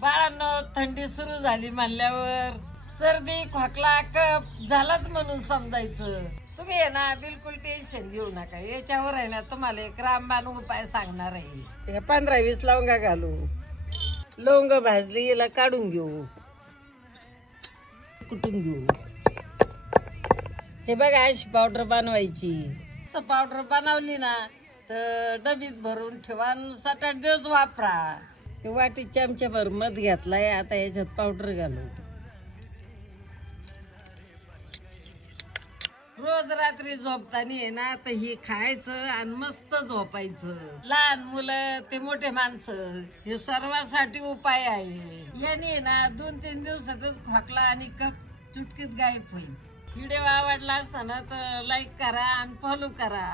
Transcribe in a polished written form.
बाळांनो थंडी सुरू झाली म्हणल्यावर सर्दी खोकला कफ झालाच म्हणून समजायचं। तुम्ही आहे ना बिलकुल टेन्शन घेऊ नका, याच्यावर आहे ना तुम्हाला एक रामबाण उपाय सांगणार आहे। 15-20 लवंगा घालू, लवंग भाजली याला काढून घेऊ, कुटून घेऊ। हे बघा अशी पावडर बनवायची। पावडर बनवली ना तर डबीत भरून ठेवा, 7-8 दिवस वापरा। वाटी चमच्याभर मध घेतलाय, आता याच्यात पावडर घालू। रोज रात्री झोपताना आहे ना तर हे खायचं आणि मस्त झोपायचं। लहान मुलं ते मोठे माणसं हे सर्वांसाठी उपाय आहे। याने ना 2-3 दिवसातच खोकला आणि कफ चुटकीत गायब होईल। व्हिडिओ आवडला असताना तर लाईक करा आणि फॉलो करा।